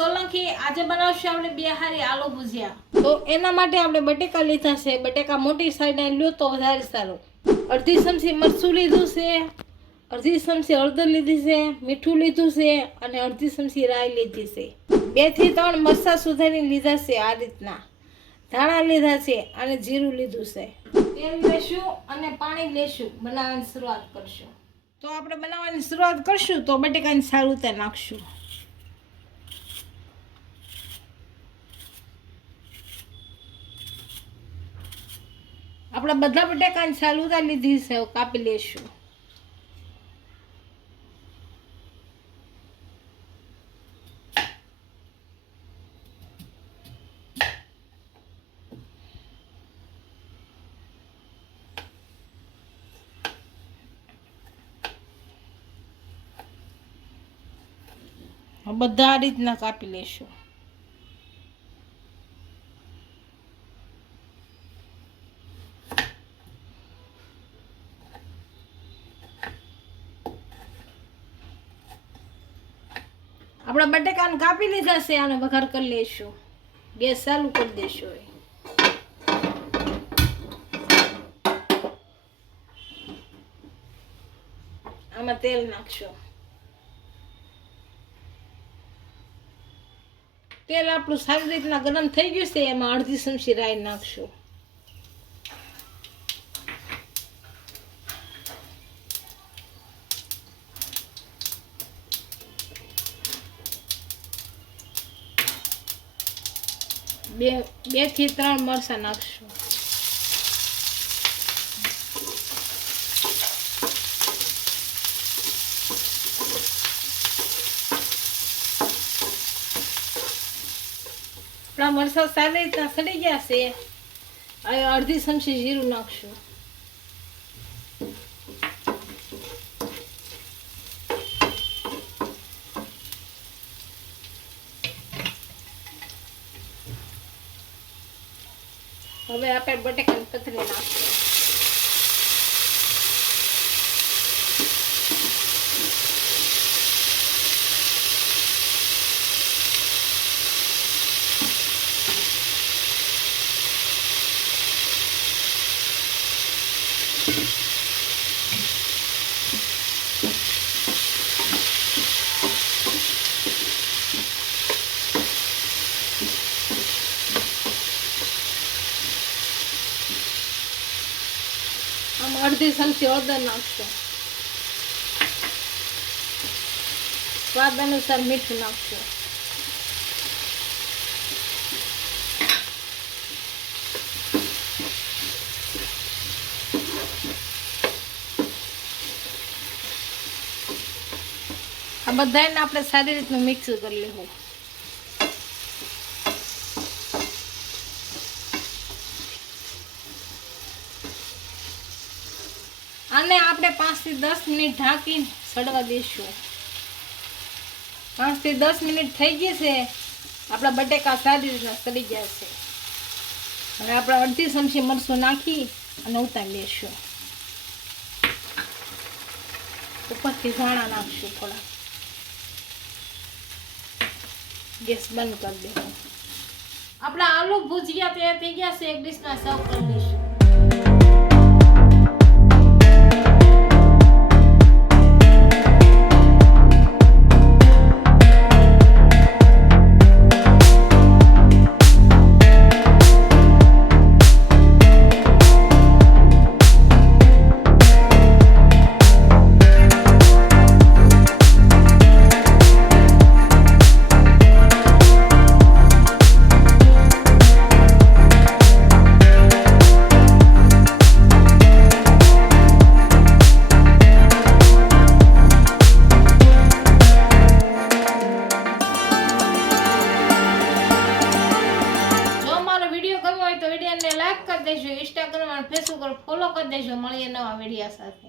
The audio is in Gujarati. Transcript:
સોલંકી આજે બનાવશું આપણે બિહારી આલુ ભુજિયા। તો એના માટે આપણે બટેકા લીધા છે। બટેકા મોટી સાઈઝના લ્યો તો વધારે સારું। અડધી ચમચી મરચું લીધું છે, અડધી ચમચી હળદર લીધી છે, મીઠું લીધું છે અને અડધી ચમચી રાઈ લીધી છે। 2 થી 3 મરચાં સુધારીને લીધા છે આ રીતના। ધાણા લીધા છે અને જીરું લીધું છે। તેલ લેશું અને પાણી લેશું। બનાવવાની શરૂઆત કરશું। તો આપણે બનાવવાની શરૂઆત કરશું તો બટેકાની છાલ ઉતારી નાખશું। આપણે બધા બટેકાની છાલ ઉતારી લીધી છે, કાપી લેશું। બધા આ રીતના કાપી લેશું। આપણે બટેકાને કાપી લીધા છે, આને વઘાર કરી લેશું। ગેસ ચાલુ કરી દેશું। આમાં તેલ નાખશું। તેલ આપણું સારી રીતના ગરમ થઈ ગયું છે, એમાં અડધી ચમચી રાઈ નાખશું। બે થી 3 મરચાં નાખશું। આપણા મરચાં સારી રીતના સડી ગયા છે। હવે અડધી ચમચી જીરું નાખશું। હવે આપણે બટેકાની પથરી નાખશું। અડધી ચમચી હળદર નાખશું। સ્વાદ અનુસાર મીઠું નાખશું। આ બધાને આપણે સારી રીતનું મિક્સ કરી લેવું। આને આપણે 5 થી 10 મિનિટ ઢાંકીને સડવા દઈશું। 5 થી 10 મિનિટ થઈ ગઈ છે। આપણા બટેકા સારી રીતના સડી ગયા છે। હવે આપણે અડધી ચમચી મરચું નાખી અને ઉતારી લઈશું। ઉપરથી ધાણા નાખશું થોડા। ગેસ બંધ કરી દેવું। આપણા આલુ ભુજિયા તૈયાર થઈ ગયા છે। એક ડીશમાં સર્વ કરી દઈશું। લાઈક કરી દેજો, ઇન્સ્ટાગ્રામ અને ફેસબુક પર ફોલો કરી દેજો। મળીએ નવા વિડીયો સાથે।